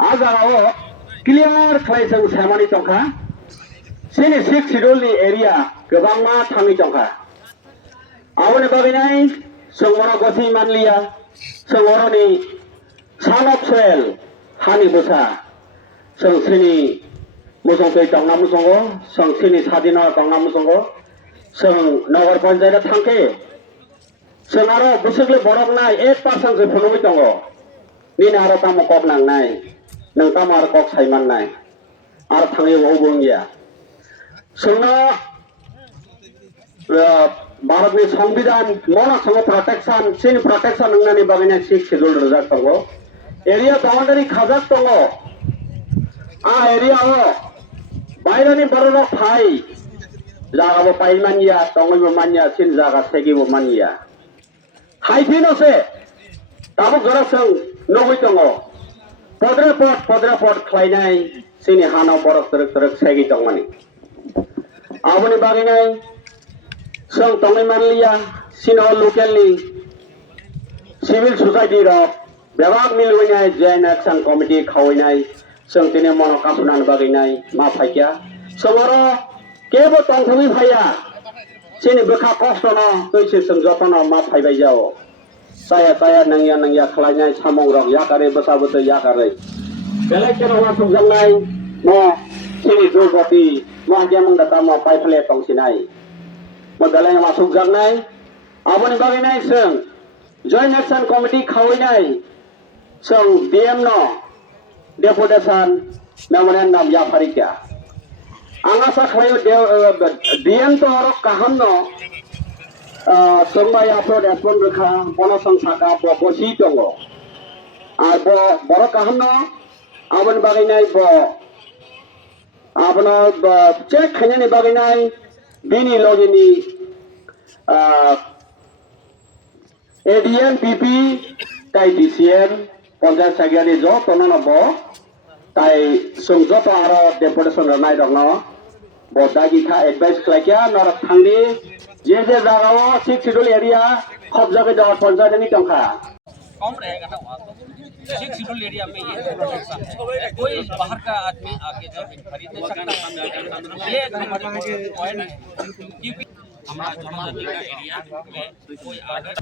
आजाराव क्लियार खालायजों सायमानि दंखा सिनि सिक्स शिड्यूलनि एरिया गोबां मा थाङै दंखा आवनि बागैनाय सोंमरा गथि मानलिया सोंमरनि सान अफ सोइल हानि बोसा सों सिनि मुसंखै दंना मुसंगो सों सिनि सादिना दंना मुसंगो सों नगर पन्चायत थांखे सों आरो बुसुगले बरकनाय 8% जो फुनुमै दङ निना आरो तामो कक नांनाय नों तामो आरो कक सायमाननाय आरो थाङै अबंगिया सोंनो भारतनि संविधान मना संग प्रोटेक्शन सिन प्रोटेक्शन नंनानि बागैना सिक्स शिड्यूल रजाक दङ एरिया बाउंडारी खाजाक दङ आ एरिया बायरानि बरनो फाइ जागाबो पाइमानिया दङैबो मानिया सिन जागा सेगिबो मानिया हाइफिनोसे दाबो गरसों नगै दङ पद्रे पद खालायनाय सिनि हानाव बरक तरक तरक सेगि दंमानि आवनि बागैनाय सों दङै मानलिया सिनो लकेलनि सिविल सोसाइटि रक बेबाग मिलुइनाय जैन एक्शन कमिटी खावैनाय सों तिने मनो कासुनान बागैनाय मा फाइया सोंरो केबो तंथुमि फाइया सिनि बोखा कष्ट न तैसे सों जतन मा फाइबाय जाओ saya nangya खालायनाय सामं रक याकारे बसाबोते याकारे बेलेग केनवा सुजंनाय म सिनि दुर्गति म गेमंग दता म पाइफले तंसिनाय म बेलेग मा सुजंनाय आवनि बागैनाय सों जॉइंट एक्शन कमिटी खावैनाय सों डीएम न डेपुटेशन मेमोरेंडम याफारिका आंगा सा खालायो डीएम तो आरो काहम न सोंबाय आपलोड एपन रेखा बनसं साका बसी दङ आरो बर काहम न आबन बागैनाय ब आबन चेक खायनायनि बागैनाय बिनि लगिनि एडीएम पीपी ताई डीसीएम पंचायत सेक्रेटारि ज तनन ब ताई सों जत आरो डेपुटेशन रनाय दङ ब दागिखा एडवाइस खालायखिया नर थांदि जे जगह सिक्स शिड्यूल एरिया कब्जा के दौर पंचायत नहीं टंका कम रहेगा ना वहाँ तो सिक्स शिड्यूल एरिया में ये प्रोटेक्शन है कोई बाहर का आदमी आके जमीन खरीद नहीं सकता ये एक पॉइंट है क्योंकि हमारा जनजाति का एरिया में कोई आगे